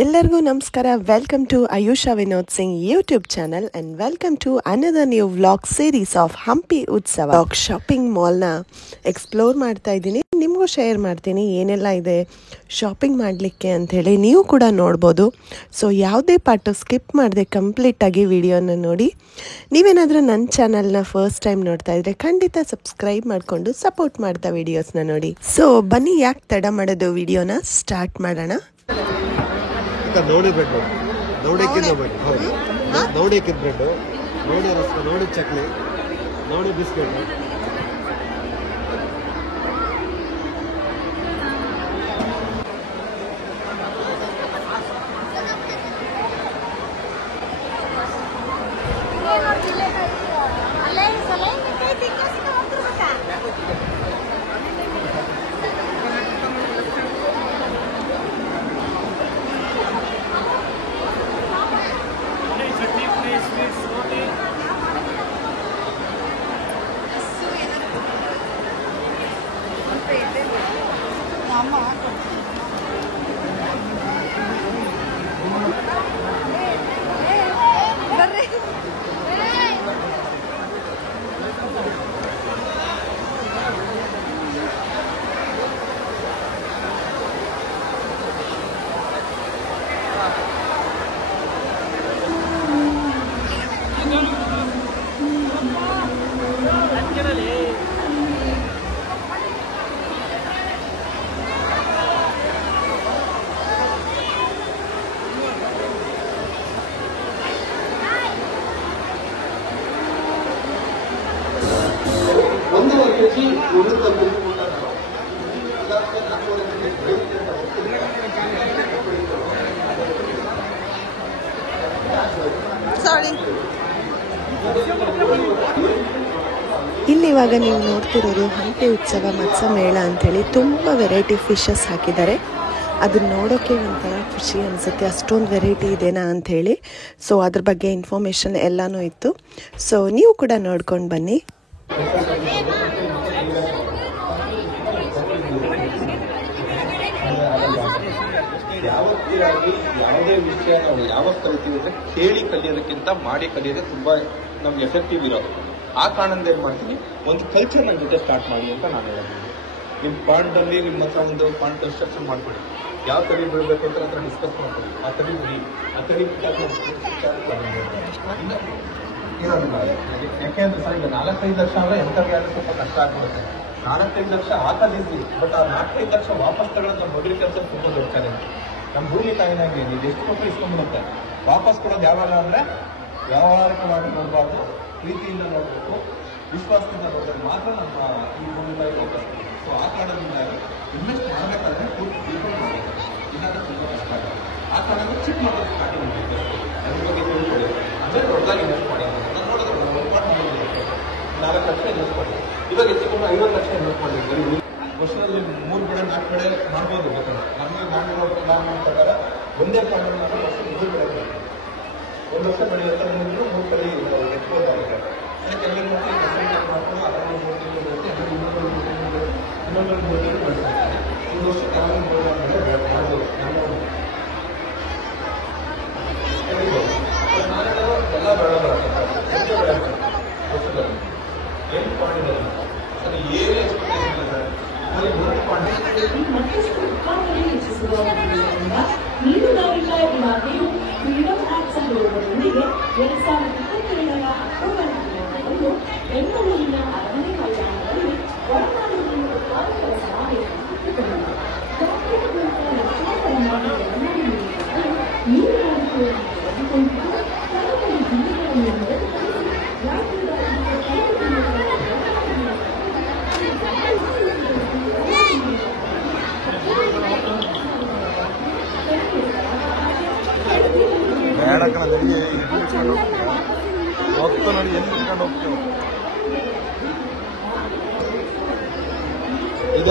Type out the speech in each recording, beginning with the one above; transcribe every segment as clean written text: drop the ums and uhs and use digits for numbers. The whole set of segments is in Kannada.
ಎಲ್ಲರಿಗೂ ನಮಸ್ಕಾರ. Welcome to Ayusha Vinod Singh YouTube channel and welcome to another new vlog series of Hampi Utsav shopping ಮಾಲ್ನ explore ಮಾಡ್ತಾ ಇದ್ದೀನಿ. ನಿಮಗೂ ಶೇರ್ ಮಾಡ್ತೀನಿ ಏನೆಲ್ಲ ಇದೆ ಶಾಪಿಂಗ್ ಮಾಡಲಿಕ್ಕೆ ಅಂಥೇಳಿ. ನೀವು ಕೂಡ ನೋಡ್ಬೋದು. ಸೊ ಯಾವುದೇ ಪಾರ್ಟು ಸ್ಕಿಪ್ ಮಾಡದೆ ಕಂಪ್ಲೀಟಾಗಿ ವಿಡಿಯೋನ ನೋಡಿ. ನೀವೇನಾದರೂ ನನ್ನ ಚಾನಲ್ನ ಫಸ್ಟ್ ಟೈಮ್ ನೋಡ್ತಾ ಇದ್ದರೆ ಖಂಡಿತ ಸಬ್ಸ್ಕ್ರೈಬ್ ಮಾಡಿಕೊಂಡು ಸಪೋರ್ಟ್ ಮಾಡ್ತಾ ವಿಡಿಯೋಸ್ನ ನೋಡಿ. ಸೊ ಬನ್ನಿ, ಯಾಕೆ ತಡ ಮಾಡೋದು, ವಿಡಿಯೋನ ಸ್ಟಾರ್ಟ್ ಮಾಡೋಣ. ನೋಡಿ ಬ್ರೆಡ್ ನೋಡಕ್ಕಿಂತ ಬ್ರೆಡ್ ಹೌದು, ನೋಡಕ್ಕಿಂತ ಬ್ರೆಡ್, ನೋಡಿ ರಸ್ಕ, ನೋಡಿ ಚಕ್ಲಿ, ನೋಡಿ ಬಿಸ್ಕೆಟ್. ಇಲ್ಲಿ ಇವಾಗ ನೀವು ನೋಡ್ತಿರೋದು ಹಂಪಿ ಉತ್ಸವ ಮತ್ಸ್ಯ ಮೇಳ ಅಂಥೇಳಿ ತುಂಬ ವೆರೈಟಿ ಫಿಶಸ್ ಹಾಕಿದ್ದಾರೆ. ಅದನ್ನ ನೋಡೋಕ್ಕೆ ಒಂಥರ ಖುಷಿ ಅನಿಸುತ್ತೆ, ಅಷ್ಟೊಂದು ವೆರೈಟಿ ಇದೆನಾ ಅಂಥೇಳಿ. ಸೊ ಅದ್ರ ಬಗ್ಗೆ ಇನ್ಫಾರ್ಮೇಷನ್ ಎಲ್ಲನೂ ಇತ್ತು. ಸೊ ನೀವು ಕೂಡ ನೋಡ್ಕೊಂಡು ಬನ್ನಿ. ಯಾವುದೇ ವಿಷಯ ನಾವು ಯಾವಾಗ ಕಲಿತೀವಿ ಅಂದರೆ ಕೇಳಿ ಕಲಿಯೋದಕ್ಕಿಂತ ಮಾಡಿ ಕಲಿಯೋದೇ ತುಂಬಾ ನಮ್ಗೆ ಎಫೆಕ್ಟಿವ್ ಇರೋದು. ಆ ಕಾರಣದಿಂದ ಏನು ಮಾಡ್ತೀನಿ, ಒಂದು ಕಲ್ಚರ್ ನನ್ನ ಜೊತೆ ಸ್ಟಾರ್ಟ್ ಮಾಡಿ ಅಂತ ನಾನು ಹೇಳ್ತೀನಿ. ನಿಮ್ಮ ಪಾಂಡಲ್ಲಿ ನಿಮ್ಮ ಹತ್ರ ಒಂದು ಪಾಂಡ್ ಕನ್ಸ್ಟ್ರಕ್ಷನ್ ಮಾಡ್ಕೊಳ್ಳಿ, ಯಾವ ತಳಿ ಬಿಡಬೇಕು ಅಂತ ಹತ್ರ ಡಿಸ್ಕಸ್ ಮಾಡ್ಕೊಳ್ಳಿ. ಆ ತಳಿ ಬಿಡಿ, ಆ ತಳಿ ಯಾಕೆಂದ್ರೆ ಸರ್ ಈಗ 4-5 ಲಕ್ಷ ಅಂದರೆ ಎಂಥವ್ರಿಗೆ ಆದ್ರೆ ಸ್ವಲ್ಪ ಕಷ್ಟ ಆಗ್ಬಿಡುತ್ತೆ. 4-5 ಲಕ್ಷ ಹಾಕೋದಿದ್ವಿ, ಬಟ್ ಆ 4-5 ಲಕ್ಷ ವಾಪಸ್ ತಗೊಳ್ಳೋದು ಮೊದಲ ಕೆಲಸ ತುಂಬ ದೊಡ್ಡ ಚಾಲೆಂಜ್. ನಮ್ಮ ಭೂಮಿ ತಾಯಿನಾಗೆ ನೀವು ಎಷ್ಟು ಮಕ್ಕಳು ಇಸ್ಕೊಂಡ್ಬಿಡುತ್ತೆ, ವಾಪಸ್ ಕೊಡೋದು ಯಾವಾಗ ಅಂದರೆ ವ್ಯಾವಹಾರಿಕವಾಗಿ ನೋಡಬಾರ್ದು, ಪ್ರೀತಿಯಿಂದ ನೋಡಬೇಕು, ವಿಶ್ವಾಸದಿಂದ ನೋಡಿದ್ರೆ ಮಾತ್ರ ನಮ್ಮ ಈ ಭೂಮಿ ತಾಯಿ ವಾಪಸ್. ಸೊ ಆ ಕಾರಣದಿಂದ ಇನ್ವೆಸ್ಟ್ ಮಾಡಬೇಕಾದ್ರೆ ಪೂರ್ತಿ ತಿಳ್ಕೊಂಡು ಮಾಡಬೇಕು, ಇಲ್ಲಾಂದ್ರೆ ತುಂಬ ಕಷ್ಟ ಆಗುತ್ತೆ. ಆ ಕಾರಣದಿಂದ ಚಿಕ್ಕ ಮಕ್ಕಳು ಸ್ಟಾರ್ಟಿಂಗ್ ಮಾಡಬೇಕು, ಅದ್ರ ಬಗ್ಗೆ ತಿಳ್ಕೊಳ್ಳಿ. ಅಂದರೆ ದೊಡ್ಡದಾಗಿ ಇನ್ವೆಸ್ಟ್ ಮಾಡಿ. ನಾನು ನೋಡಿದ್ರೆ 4 ಲಕ್ಷ ಇನ್ವೆಸ್ಟ್ ಮಾಡಿ, ಇವಾಗ ಹೆಚ್ಚಿಕೊಂಡು 50 ಲಕ್ಷ ಇನ್ವೆಸ್ಟ್ ಮಾಡಬೇಕು. ವರ್ಷದಲ್ಲಿ 3 ಬೆಳೆ 4 ಬೆಳೆ ಮಾಡ್ಬೋದು. ಬೇಕಾದ್ರೆ ನಮಗೆ ಮಾಡಿರೋ ಪ್ಲಾನ್ ಪ್ರಕಾರ ಒಂದೇ ಪಾಂಡಲ್ಲಿ ವರ್ಷಕ್ಕೆ 3 ಬೆಳೆ ಬೆಳೆಯುತ್ತೆ. 1 ವರ್ಷ ಬೆಳೆಯುತ್ತೆ, 3 ತಳಿ ಎಕ್ಸ್ಪೋಸ್ ಆಗುತ್ತೆ. ಅದಕ್ಕೆ ಎಲ್ಲ ಮಾಡ್ಕೊಂಡು ಅದನ್ನು 3 ತಿಂಗಳು ಬರುತ್ತೆ, ಇನ್ನೊಂದು 3 ತಿಂಗಳು ಬೆಳೆಸ್ತಾರೆ. 1 ವರ್ಷಕ್ಕೆ ಯಾವ 3 ಬೆಳೆ ಮಾಡ್ಬೋದು. ನಾನೆಲ್ಲ ಎಲ್ಲ ಬೆಳೆ ಬರುತ್ತೆ ವರ್ಷದಲ್ಲಿ 8 ಪಾಂಡಿನಲ್ಲಿ ಅದು ಏನು ಎಕ್ಸ್ಪೆಕ್ಟೇಷನ್ ಇದೆ ಸರ್. ಮೀನುಗಾರಿಕಾ ಇಲಾಖೆಯು ಫ್ರೀಡಮ್ ಆಕ್ಟ್ ಸಂದರ್ಭದೊಂದಿಗೆ 2027ರ ಅಕ್ಟೋಬರ್ 14ರಂದು ಬೆಂಗಳೂರಿನ ಅರಮನೆ ಮೈದಾನದಲ್ಲಿ ಒಳನಾಡಿನ ಉತ್ಪಾದಕರ ಸಭೆಯನ್ನು ಹಮ್ಮಿಕೊಂಡಿದೆ. ಲಕ್ಷಾಂತರ ಮೀನುಗಾರಿಕೆ ತೆಗೆದುಕೊಂಡು ಹಲವಾರು ಜಿಲ್ಲೆಗಳನ್ನು ಹೊರತುಪಡಿಸಿ ರಾಜ್ಯದ ಬೇಡಕಣ ನನಗೆ ಇಟ್ಕೊಂಡು ಹೊತ್ತು ನೋಡಿ ಎಲ್ಲಿ ಇಟ್ಕೊಂಡು ಹೋಗ್ತೇವೆ ಈಗ.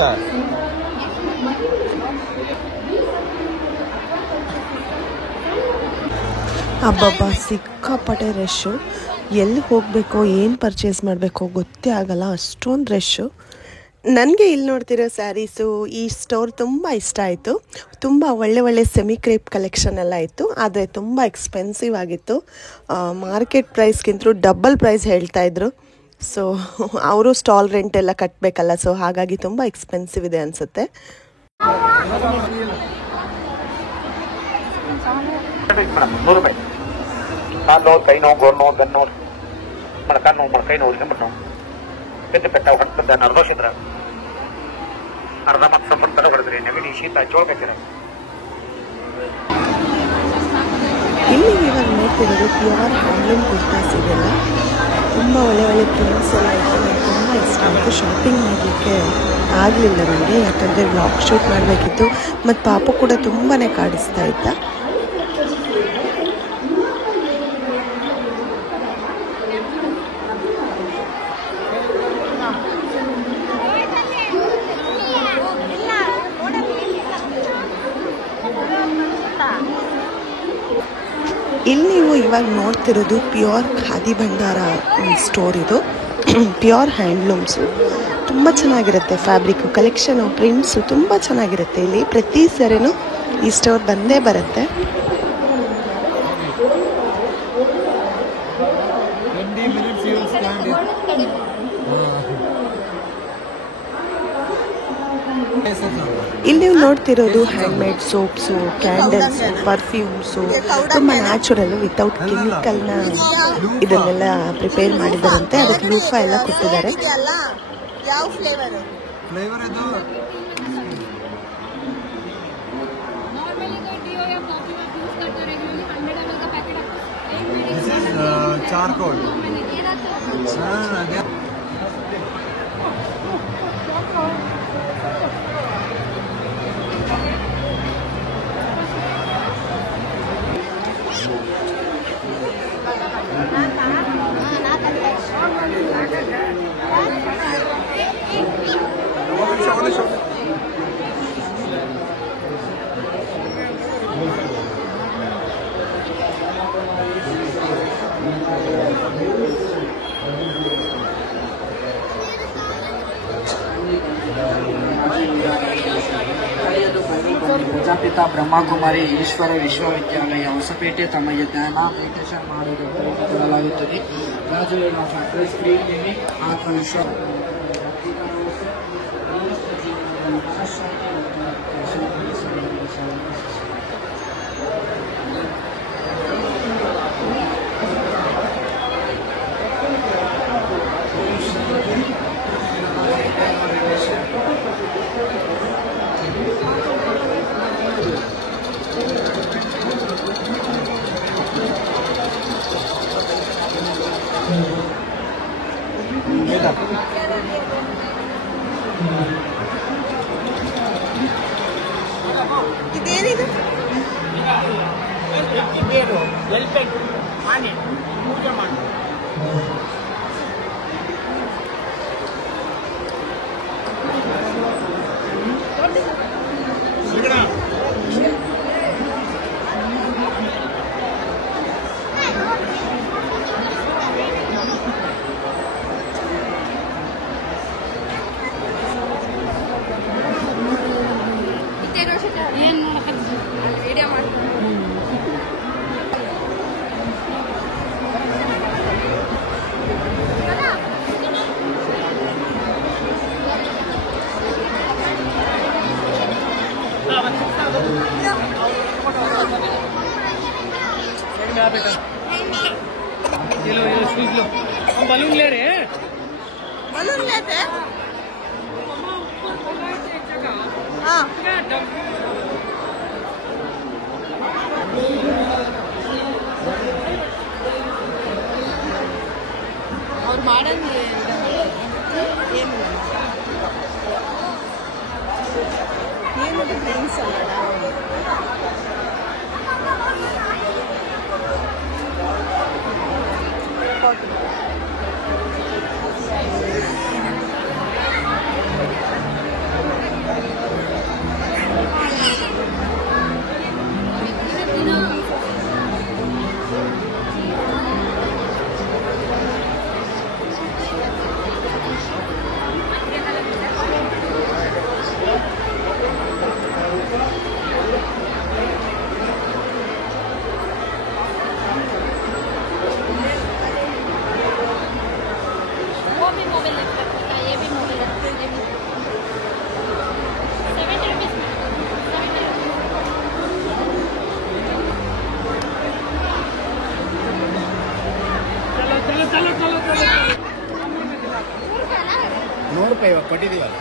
ಅಬ್ಬಬ್ಬ, ಸಿಕ್ಕಾಪಟ್ಟೆ ರಶ್ಶು. ಎಲ್ಲಿ ಹೋಗಬೇಕೋ ಏನು ಪರ್ಚೇಸ್ ಮಾಡಬೇಕೋ ಗೊತ್ತೇ ಆಗಲ್ಲ, ಅಷ್ಟೊಂದು ರಶ್ಶು. ನನಗೆ ಇಲ್ಲಿ ನೋಡ್ತಿರೋ ಸ್ಯಾರೀಸು ಈ ಸ್ಟೋರ್ ತುಂಬ ಇಷ್ಟ ಆಯಿತು. ತುಂಬ ಒಳ್ಳೆ ಸೆಮಿ ಕ್ರೇಪ್ ಕಲೆಕ್ಷನ್ ಎಲ್ಲ ಇತ್ತು, ಆದರೆ ತುಂಬ ಎಕ್ಸ್ಪೆನ್ಸಿವ್ ಆಗಿತ್ತು. ಮಾರ್ಕೆಟ್ ಪ್ರೈಸ್ಗಿಂತಲೂ ಡಬಲ್ ಪ್ರೈಸ್ ಹೇಳ್ತಾಯಿದ್ರು. ಸೊ ಅವರು ಸ್ಟಾಲ್ ರೆಂಟ್ ಎಲ್ಲ ಕಟ್ಟಬೇಕಲ್ಲ, ಸೊ ಹಾಗಾಗಿ ತುಂಬ ಎಕ್ಸ್ಪೆನ್ಸಿವ್ ಇದೆ ಅನಿಸುತ್ತೆ. ಅರ್ಧ ಮತ್ತು ಸ್ವಲ್ಪ ತರ ಹೊಡೆದ್ರಿ ನೆಗಡಿ ಶೀತ ಚೋಳ್ಬೇಕಿರ. ಇಲ್ಲಿ ಇವಾಗ ನೋಡ್ತಿರೋದು ಪ್ಯೂರ್ ಹ್ಯಾಂಡ್ಲೂಮ್ ಕುರ್ತಾಸ್ ಇದೆಲ್ಲ. ತುಂಬ ಒಳ್ಳೆ ಪ್ರಿಂಟ್ಸ್ ಎಲ್ಲ ಇತ್ತು. ನನಗೆ ತುಂಬ ಇಷ್ಟ ಆಯಿತು. ಶಾಪಿಂಗ್ ಮಾಡಲಿಕ್ಕೆ ಆಗಲಿಲ್ಲ ನನಗೆ, ಯಾಕಂದರೆ ವ್ಲಾಗ್ ಶೂಟ್ ಮಾಡಬೇಕಿತ್ತು ಮತ್ತು ಪಾಪು ಕೂಡ ತುಂಬಾ ಕಾಡಿಸ್ತಾ ಇದ್ದ. ಇಲ್ಲಿ ನೀವು ಇವಾಗ ನೋಡ್ತಿರೋದು ಪ್ಯೂರ್ ಖಾದಿ ಭಂಡಾರ ಸ್ಟೋರ್. ಇದು ಪ್ಯೂರ್ ಹ್ಯಾಂಡ್ಲೂಮ್ಸು ತುಂಬ ಚೆನ್ನಾಗಿರುತ್ತೆ. ಫ್ಯಾಬ್ರಿಕ್ಕು ಕಲೆಕ್ಷನು ಪ್ರಿಂಟ್ಸು ತುಂಬ ಚೆನ್ನಾಗಿರುತ್ತೆ. ಇಲ್ಲಿ ಪ್ರತಿ ಸರಿನೂ ಈ ಸ್ಟೋರ್ ಬಂದೇ ಬರುತ್ತೆ. ಇಲ್ಲಿ ನೀವು ನೋಡ್ತಿರೋದು ಹ್ಯಾಂಡ್ಮೇಡ್ ಸೋಪ್ಸು, ಕ್ಯಾಂಡಲ್ಸು, ಪರ್ಫ್ಯೂಮ್ಸು, ತುಂಬ ನ್ಯಾಚುರಲ್ ವಿತೌಟ್ ಕೆಮಿಕಲ್ನ ಇದನ್ನೆಲ್ಲ ಪ್ರಿಪೇರ್ ಮಾಡಿದಾರಂತೆ. ಅದಕ್ಕೆ ಲೂಫಾ ಎಲ್ಲ ಕೊಟ್ಟಿದ್ದಾರೆ. ಯಾವ ಫ್ಲೇವರ್? ಚಾರ್ಕೋಲ್. ಪ್ರಜಾಪಿತ ಬ್ರಹ್ಮಕುಮಾರಿ ಈಶ್ವರ ವಿಶ್ವವಿದ್ಯಾಲಯ ಹೊಸಪೇಟೆ ತಮಗೆ ಜ್ಞಾನ ಮೆಡಿಟೇಷನ್ ಮಾಡುವುದನ್ನು ಕೊಡಲಾಗುತ್ತದೆ. ಗ್ರಾಜುಯೇಟ್ ಆಫ್ ಅಡ್ರೆಸ್ ಕ್ರಿಯೇಟಿವಿಟಿ ಆತ್ಮವಿಶ್ವಾಸ ಇದೇನಿದು? ಪೂಜೆ ಮಾಡಿ ವಿಡಿಯೋ ಮಾಡ್ತಾರೆ. बलून ले रहे हैं, बलून लेते? हाँ और मॉडर्न ಏನು ಥ್ಯಾಂಕ್ಸ್ ಅಲ್ಲ. ಸ್ವಲ್ಪ ಇವಾಗ ಕೊಟ್ಟಿದ್ದೀವಲ್ಲ.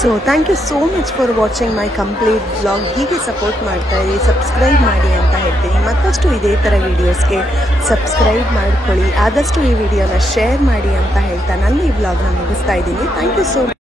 So thank you so much for watching my complete blog. ಹೀಗೆ ಸಪೋರ್ಟ್ ಮಾಡ್ತಾ ಇರಿ, ಸಬ್ಸ್ಕ್ರೈಬ್ ಮಾಡಿ ಅಂತ ಹೇಳ್ತೀನಿ. ಮತ್ತಷ್ಟು ಇದೇ ಥರ ವೀಡಿಯೋಸ್ಗೆ ಸಬ್ಸ್ಕ್ರೈಬ್ ಮಾಡ್ಕೊಳ್ಳಿ. ಆದಷ್ಟು ಈ ವಿಡಿಯೋನ ಶೇರ್ ಮಾಡಿ ಅಂತ ಹೇಳ್ತಾ ನನ್ನ ಈ ಬ್ಲಾಗ್ನ ಮುಗಿಸ್ತಾ ಇದ್ದೀನಿ. Thank you so much.